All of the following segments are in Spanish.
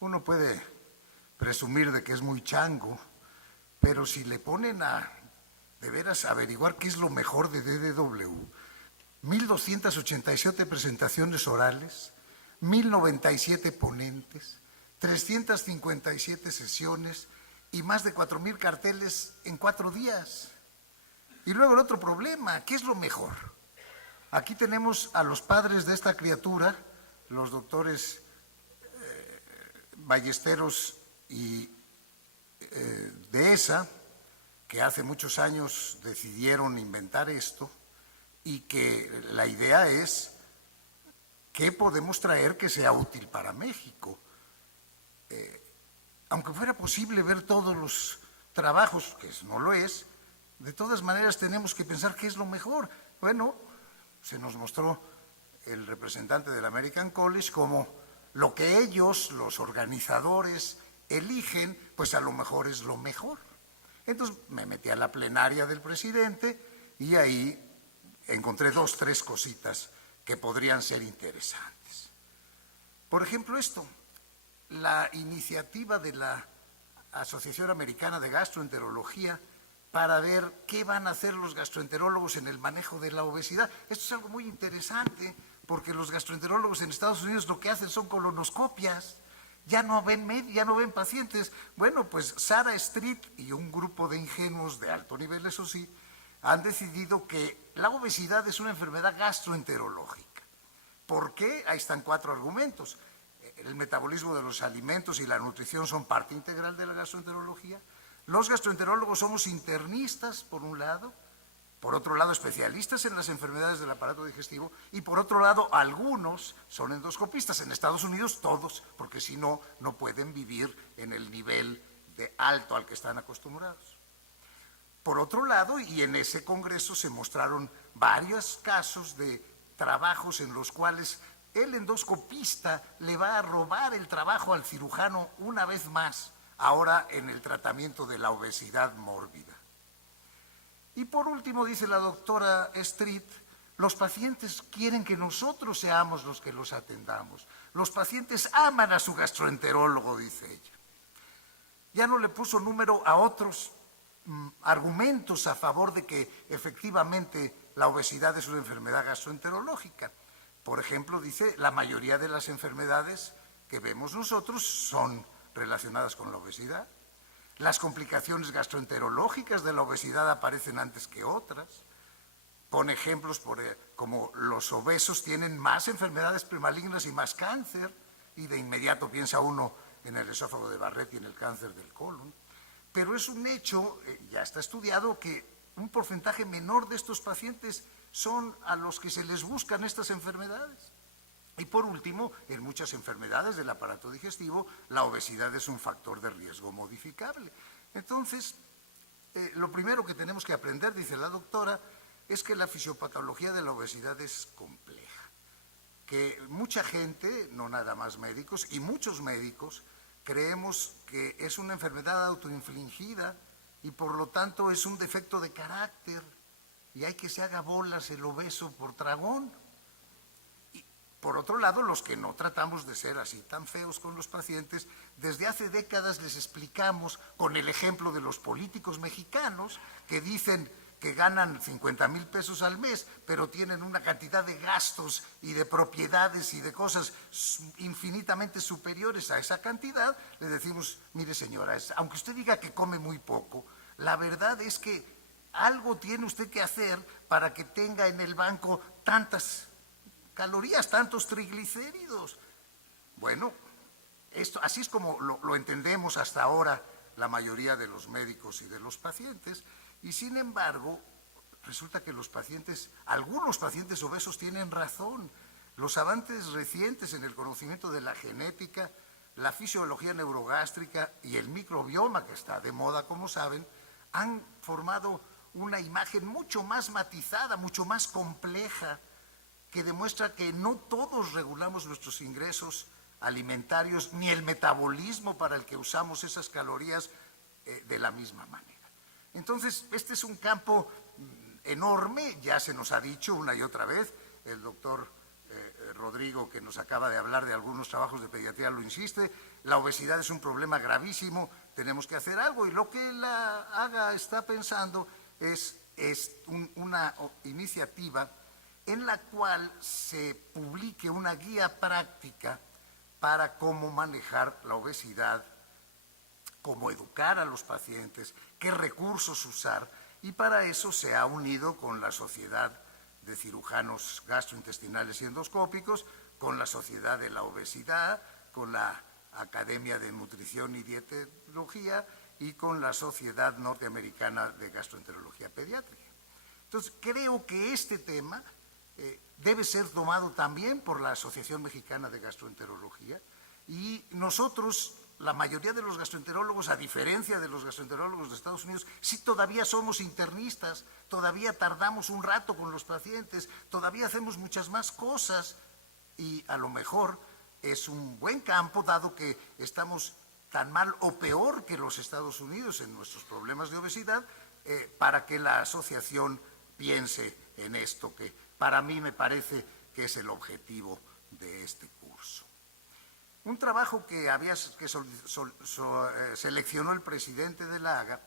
Uno puede presumir de que es muy chango, pero si le ponen a de veras averiguar qué es lo mejor de DDW, 1,287 presentaciones orales, 1,097 ponentes, 357 sesiones y más de 4,000 carteles en 4 días. Y luego el otro problema, ¿qué es lo mejor? Aquí tenemos a los padres de esta criatura, los doctores Ballesteros y Dehesa, que hace muchos años decidieron inventar esto, y que la idea es qué podemos traer que sea útil para México. Aunque fuera posible ver todos los trabajos, que no lo es, de todas maneras tenemos que pensar qué es lo mejor. Bueno, se nos mostró el representante del American College como lo que ellos, los organizadores, eligen, pues a lo mejor es lo mejor. Entonces me metí a la plenaria del presidente y ahí encontré 2, 3 cositas que podrían ser interesantes. Por ejemplo, esto, la iniciativa de la Asociación Americana de Gastroenterología para ver qué van a hacer los gastroenterólogos en el manejo de la obesidad. Esto es algo muy interesante porque los gastroenterólogos en Estados Unidos lo que hacen son colonoscopias, ya no ven pacientes. Bueno, pues Sarah Street y un grupo de ingenuos de alto nivel, eso sí, han decidido que la obesidad es una enfermedad gastroenterológica. ¿Por qué? Ahí están 4 argumentos. El metabolismo de los alimentos y la nutrición son parte integral de la gastroenterología. Los gastroenterólogos somos internistas, por un lado, por otro lado especialistas en las enfermedades del aparato digestivo y por otro lado algunos son endoscopistas. En Estados Unidos todos, porque si no, no pueden vivir en el nivel de alto al que están acostumbrados. Por otro lado, y en ese congreso se mostraron varios casos de trabajos en los cuales el endoscopista le va a robar el trabajo al cirujano una vez más, ahora en el tratamiento de la obesidad mórbida. Y por último, dice la doctora Street, los pacientes quieren que nosotros seamos los que los atendamos. Los pacientes aman a su gastroenterólogo, dice ella. Ya no le puso número a otros argumentos a favor de que efectivamente la obesidad es una enfermedad gastroenterológica. Por ejemplo, dice, la mayoría de las enfermedades que vemos nosotros son relacionadas con la obesidad. Las complicaciones gastroenterológicas de la obesidad aparecen antes que otras. Pone ejemplos como los obesos tienen más enfermedades premalignas y más cáncer, y de inmediato piensa uno en el esófago de Barrett y en el cáncer del colon. Pero es un hecho, ya está estudiado, que un porcentaje menor de estos pacientes son a los que se les buscan estas enfermedades. Y por último, en muchas enfermedades del aparato digestivo, la obesidad es un factor de riesgo modificable. Entonces, lo primero que tenemos que aprender, dice la doctora, es que la fisiopatología de la obesidad es compleja. Que mucha gente, no nada más médicos, y muchos médicos, creemos que es una enfermedad autoinfligida y por lo tanto es un defecto de carácter y hay que se haga bolas el obeso por tragón. Y por otro lado, los que no tratamos de ser así tan feos con los pacientes, desde hace décadas les explicamos con el ejemplo de los políticos mexicanos que dicen que ganan 50,000 pesos al mes, pero tienen una cantidad de gastos y de propiedades y de cosas infinitamente superiores a esa cantidad, le decimos, mire señora, aunque usted diga que come muy poco, la verdad es que algo tiene usted que hacer para que tenga en el banco tantas calorías, tantos triglicéridos. Bueno, esto, así es como lo entendemos hasta ahora la mayoría de los médicos y de los pacientes. Y sin embargo, resulta que algunos pacientes obesos tienen razón. Los avances recientes en el conocimiento de la genética, la fisiología neurogástrica y el microbioma, que está de moda, como saben, han formado una imagen mucho más matizada, mucho más compleja, que demuestra que no todos regulamos nuestros ingresos alimentarios ni el metabolismo para el que usamos esas calorías de la misma manera. Entonces, este es un campo enorme, ya se nos ha dicho una y otra vez, el doctor Rodríguez Rodrigo, que nos acaba de hablar de algunos trabajos de pediatría, lo insiste. La obesidad es un problema gravísimo, tenemos que hacer algo, y lo que la AGA está pensando es una iniciativa en la cual se publique una guía práctica para cómo manejar la obesidad, cómo educar a los pacientes, qué recursos usar, y para eso se ha unido con la Sociedad de Cirujanos Gastrointestinales y Endoscópicos, con la Sociedad de la Obesidad, con la Academia de Nutrición y Dietología y con la Sociedad Norteamericana de Gastroenterología Pediátrica. Entonces, creo que este tema debe ser tomado también por la Asociación Mexicana de Gastroenterología, y nosotros, la mayoría de los gastroenterólogos, a diferencia de los gastroenterólogos de Estados Unidos, sí todavía somos internistas, todavía tardamos un rato con los pacientes, todavía hacemos muchas más cosas, y a lo mejor es un buen campo, dado que estamos tan mal o peor que los Estados Unidos en nuestros problemas de obesidad, para que la asociación piense en esto, que para mí me parece que es el objetivo de este curso. Un trabajo que seleccionó el presidente de la AGA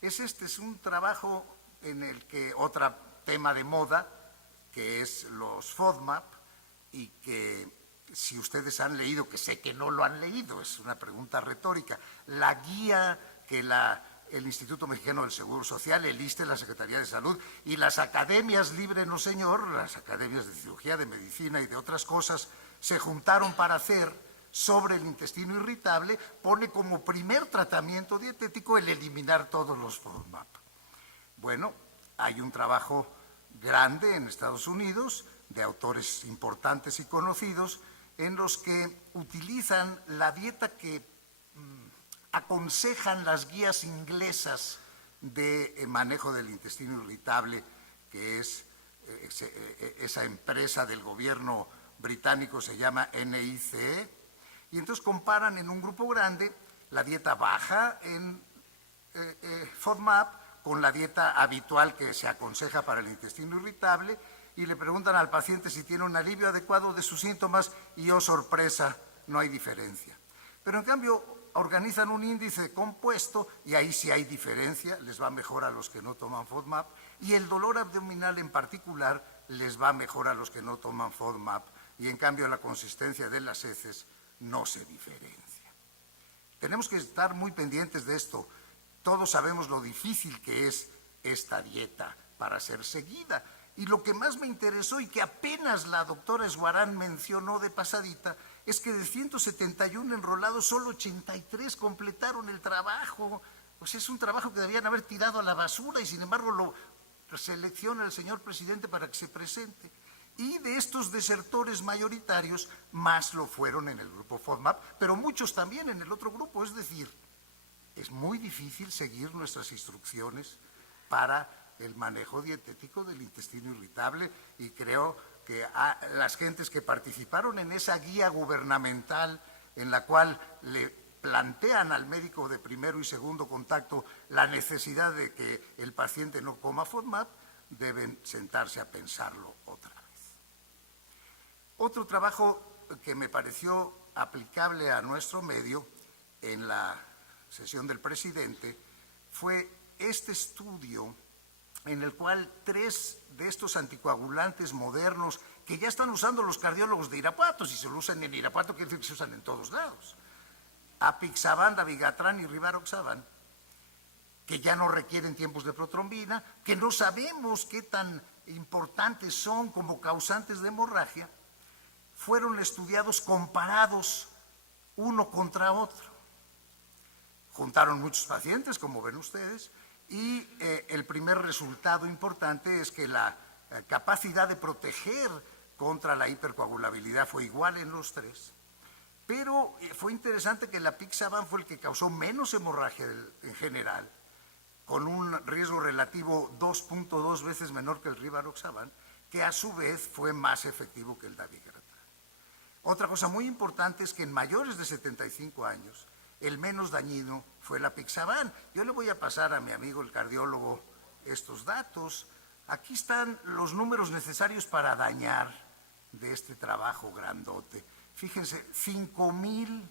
es un trabajo en el que otro tema de moda, que es los FODMAP, y que si ustedes han leído, que sé que no lo han leído, es una pregunta retórica, la guía que el Instituto Mexicano del Seguro Social, el ISSSTE, la Secretaría de Salud y las academias, líbrenos señor, las academias de cirugía, de medicina y de otras cosas, se juntaron para hacer sobre el intestino irritable, pone como primer tratamiento dietético el eliminar todos los FODMAP. Bueno, hay un trabajo grande en Estados Unidos de autores importantes y conocidos en los que utilizan la dieta que aconsejan las guías inglesas de manejo del intestino irritable, que es esa empresa del gobierno británico, se llama NICE, y entonces comparan en un grupo grande la dieta baja en FODMAP con la dieta habitual que se aconseja para el intestino irritable, y le preguntan al paciente si tiene un alivio adecuado de sus síntomas y, oh sorpresa, no hay diferencia. Pero en cambio organizan un índice compuesto y ahí sí hay diferencia, les va mejor a los que no toman FODMAP, y el dolor abdominal en particular les va mejor a los que no toman FODMAP, y en cambio la consistencia de las heces no se diferencia. Tenemos que estar muy pendientes de esto. Todos sabemos lo difícil que es esta dieta para ser seguida. Y lo que más me interesó y que apenas la doctora Esguarán mencionó de pasadita es que de 171 enrolados, solo 83 completaron el trabajo. Pues es un trabajo que debían haber tirado a la basura y sin embargo lo selecciona el señor presidente para que se presente. Y de estos desertores mayoritarios, más lo fueron en el grupo FODMAP, pero muchos también en el otro grupo. Es decir, es muy difícil seguir nuestras instrucciones para el manejo dietético del intestino irritable, y creo que las gentes que participaron en esa guía gubernamental en la cual le plantean al médico de primero y segundo contacto la necesidad de que el paciente no coma FODMAP, deben sentarse a pensarlo otra vez. Otro trabajo que me pareció aplicable a nuestro medio en la sesión del presidente fue este estudio en el cual 3 de estos anticoagulantes modernos que ya están usando los cardiólogos de Irapuato, si se lo usan en Irapuato quiere decir que se usan en todos lados, apixaban, dabigatran y rivaroxaban, que ya no requieren tiempos de protrombina, que no sabemos qué tan importantes son como causantes de hemorragia, fueron estudiados comparados uno contra otro. Juntaron muchos pacientes, como ven ustedes, y el primer resultado importante es que la capacidad de proteger contra la hipercoagulabilidad fue igual en los 3, pero fue interesante que el apixaban fue el que causó menos hemorragia en general, con un riesgo relativo 2.2 veces menor que el rivaroxaban, que a su vez fue más efectivo que el dabigatran. Otra cosa muy importante es que en mayores de 75 años, el menos dañino fue el apixaban. Yo le voy a pasar a mi amigo el cardiólogo estos datos. Aquí están los números necesarios para dañar de este trabajo grandote. Fíjense, 5,000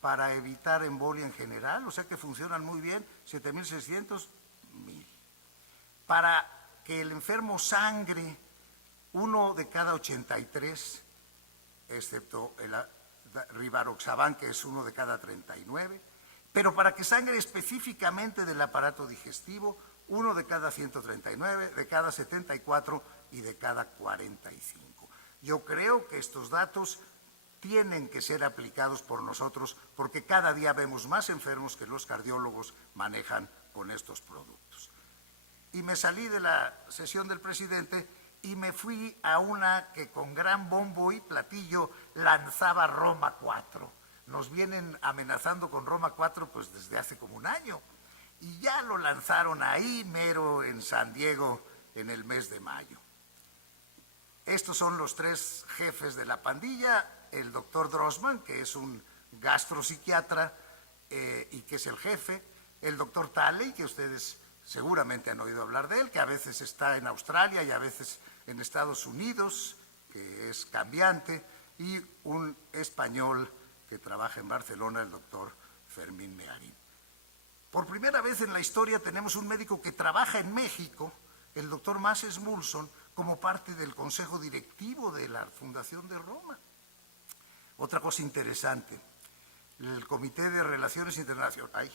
para evitar embolia en general, o sea que funcionan muy bien, 7,600, 1,000. Para que el enfermo sangre, 1 de cada 83, excepto el Rivaroxaban, que es 1 de cada 39, pero para que sangre específicamente del aparato digestivo, 1 de cada 139, de cada 74 y de cada 45. Yo creo que estos datos tienen que ser aplicados por nosotros porque cada día vemos más enfermos que los cardiólogos manejan con estos productos. Y me salí de la sesión del presidente y me fui a una que con gran bombo y platillo lanzaba Roma 4. Nos vienen amenazando con Roma 4 pues desde hace como un año. Y ya lo lanzaron ahí mero en San Diego en el mes de mayo. Estos son los 3 jefes de la pandilla, el doctor Drossman, que es un gastropsiquiatra y que es el jefe, el doctor Talley, que ustedes seguramente han oído hablar de él, que a veces está en Australia y a veces en Estados Unidos, que es cambiante, y un español que trabaja en Barcelona, el doctor Fermín Megarín. Por primera vez en la historia tenemos un médico que trabaja en México, el doctor Mases Mulson, como parte del consejo directivo de la Fundación de Roma. Otra cosa interesante, el Comité de Relaciones Internacionales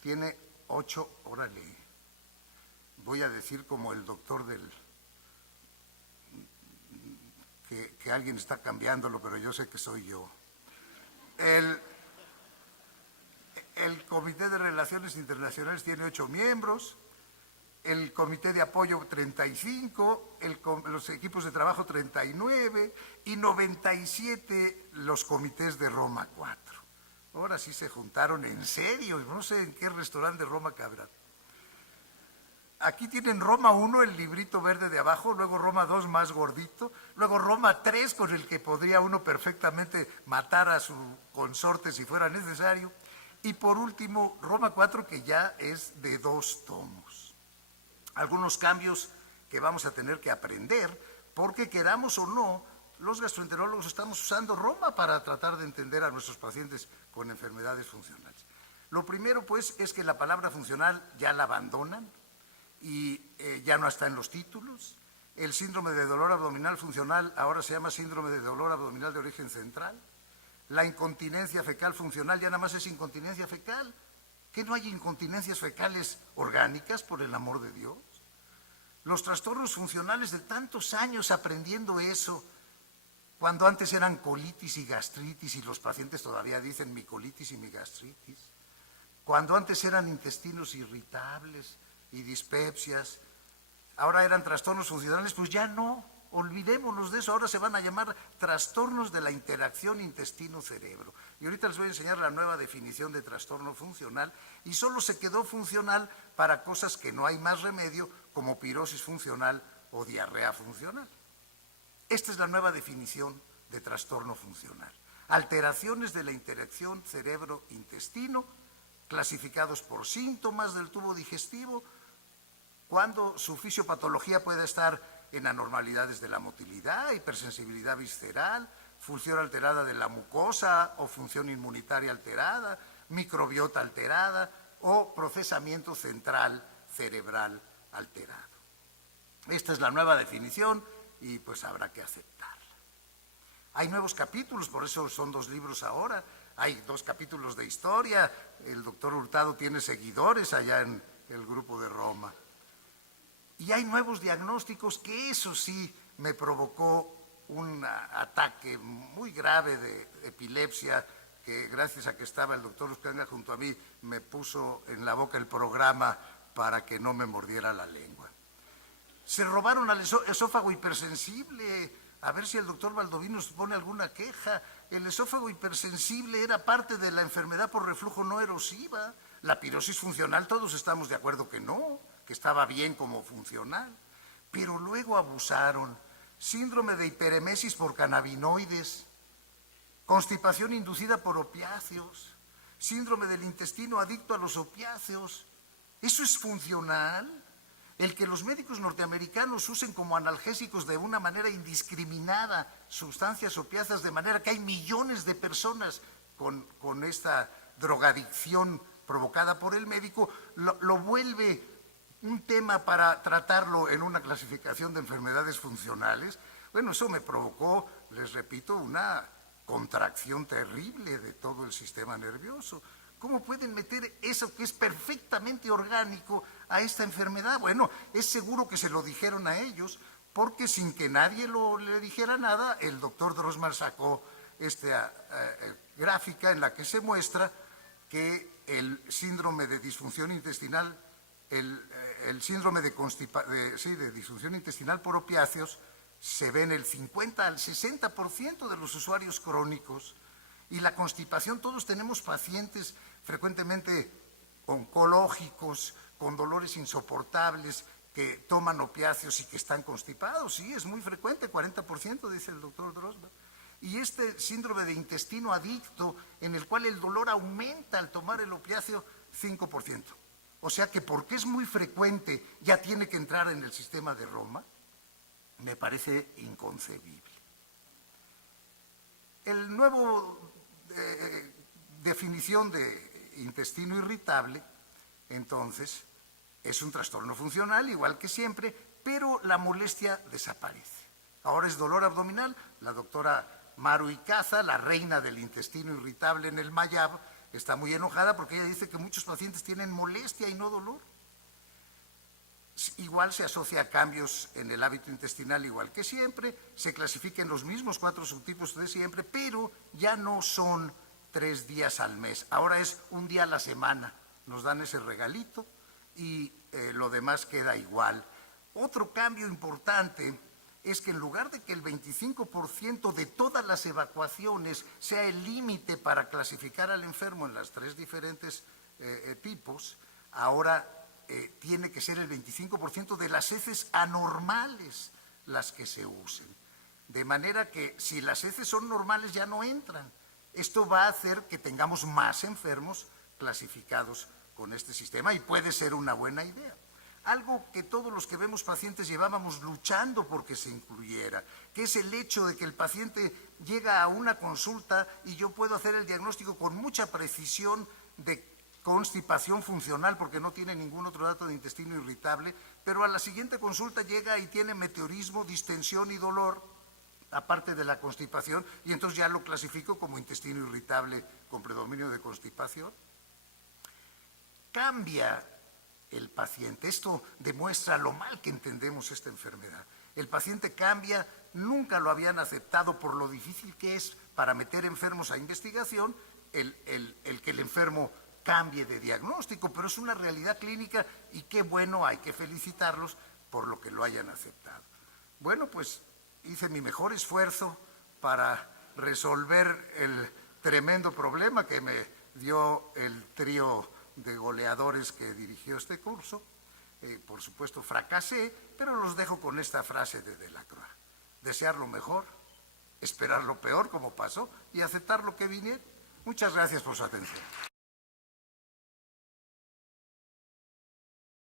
tiene 8, órale, voy a decir como el doctor que alguien está cambiándolo, pero yo sé que soy yo. El Comité de Relaciones Internacionales tiene 8 miembros, el Comité de Apoyo 35, los equipos de trabajo 39 y 97 los comités de Roma 4. Ahora sí se juntaron en serio, no sé en qué restaurante de Roma cabrán. Aquí tienen Roma 1, el librito verde de abajo, luego Roma 2 más gordito, luego Roma 3 con el que podría uno perfectamente matar a su consorte si fuera necesario, y por último Roma 4 que ya es de 2 tomos. Algunos cambios que vamos a tener que aprender, porque queramos o no, los gastroenterólogos estamos usando Roma para tratar de entender a nuestros pacientes con enfermedades funcionales. Lo primero, pues, es que la palabra funcional ya la abandonan y ya no está en los títulos. El síndrome de dolor abdominal funcional ahora se llama síndrome de dolor abdominal de origen central. La incontinencia fecal funcional ya nada más es incontinencia fecal. ¿Que no hay incontinencias fecales orgánicas, por el amor de Dios? Los trastornos funcionales de tantos años aprendiendo eso, cuando antes eran colitis y gastritis y los pacientes todavía dicen mi colitis y mi gastritis, cuando antes eran intestinos irritables y dispepsias, ahora eran trastornos funcionales, pues ya no, olvidémonos de eso, ahora se van a llamar trastornos de la interacción intestino-cerebro. Y ahorita les voy a enseñar la nueva definición de trastorno funcional y solo se quedó funcional para cosas que no hay más remedio, como pirosis funcional o diarrea funcional. Esta es la nueva definición de trastorno funcional. Alteraciones de la interacción cerebro-intestino, clasificados por síntomas del tubo digestivo, cuando su fisiopatología puede estar en anormalidades de la motilidad, hipersensibilidad visceral, función alterada de la mucosa o función inmunitaria alterada, microbiota alterada o procesamiento central cerebral alterado. Esta es la nueva definición y pues habrá que aceptarla. Hay nuevos capítulos, por eso son 2 libros ahora, hay 2 capítulos de historia, el doctor Hurtado tiene seguidores allá en el grupo de Roma. Y hay nuevos diagnósticos que eso sí me provocó un ataque muy grave de epilepsia que gracias a que estaba el doctor Uscanga junto a mí me puso en la boca el programa para que no me mordiera la lengua. Se robaron al esófago hipersensible, a ver si el doctor Baldovino nos pone alguna queja. El esófago hipersensible era parte de la enfermedad por reflujo no erosiva. La pirosis funcional todos estamos de acuerdo que no, que estaba bien como funcional, pero luego abusaron. Síndrome de hiperemesis por cannabinoides, constipación inducida por opiáceos, síndrome del intestino adicto a los opiáceos. ¿Eso es funcional? El que los médicos norteamericanos usen como analgésicos de una manera indiscriminada sustancias opiáceas, de manera que hay millones de personas con esta drogadicción provocada por el médico, lo vuelve un tema para tratarlo en una clasificación de enfermedades funcionales. Bueno, eso me provocó, les repito, una contracción terrible de todo el sistema nervioso. ¿Cómo pueden meter eso que es perfectamente orgánico a esta enfermedad? Bueno, es seguro que se lo dijeron a ellos, porque sin que nadie le dijera nada, el doctor Drossman sacó esta gráfica en la que se muestra que el síndrome de disfunción intestinal, el síndrome de disfunción intestinal por opiáceos se ve en el 50 al 60% de los usuarios crónicos. Y la constipación, todos tenemos pacientes frecuentemente oncológicos, con dolores insoportables, que toman opiáceos y que están constipados. Sí, es muy frecuente, 40%, dice el doctor Drossman. Y este síndrome de intestino adicto, en el cual el dolor aumenta al tomar el opiáceo, 5%. O sea que porque es muy frecuente, ya tiene que entrar en el sistema de Roma, me parece inconcebible. El nuevo definición de intestino irritable, entonces, es un trastorno funcional, igual que siempre, pero la molestia desaparece. Ahora es dolor abdominal. La doctora Maru Icaza, la reina del intestino irritable en el Mayab, está muy enojada porque ella dice que muchos pacientes tienen molestia y no dolor. Igual se asocia a cambios en el hábito intestinal, igual que siempre, se clasifican los mismos 4 subtipos de siempre, pero ya no son 3 días al mes, ahora es un día a la semana, nos dan ese regalito y lo demás queda igual. Otro cambio importante es que en lugar de que el 25% de todas las evacuaciones sea el límite para clasificar al enfermo en las 3 diferentes tipos, ahora tiene que ser el 25% de las heces anormales las que se usen. De manera que si las heces son normales ya no entran. Esto va a hacer que tengamos más enfermos clasificados con este sistema y puede ser una buena idea. Algo que todos los que vemos pacientes llevábamos luchando porque se incluyera, que es el hecho de que el paciente llega a una consulta y yo puedo hacer el diagnóstico con mucha precisión de constipación funcional porque no tiene ningún otro dato de intestino irritable, pero a la siguiente consulta llega y tiene meteorismo, distensión y dolor, aparte de la constipación, y entonces ya lo clasifico como intestino irritable con predominio de constipación. Cambia el paciente. Esto demuestra lo mal que entendemos esta enfermedad. El paciente cambia, nunca lo habían aceptado por lo difícil que es para meter enfermos a investigación, el que el enfermo cambie de diagnóstico, pero es una realidad clínica y qué bueno, hay que felicitarlos por lo que lo hayan aceptado. Bueno, pues hice mi mejor esfuerzo para resolver el tremendo problema que me dio el trío de goleadores que dirigió este curso. Por supuesto fracasé, pero los dejo con esta frase de Delacroix: desear lo mejor, esperar lo peor como pasó y aceptar lo que viniera. Muchas gracias por su atención.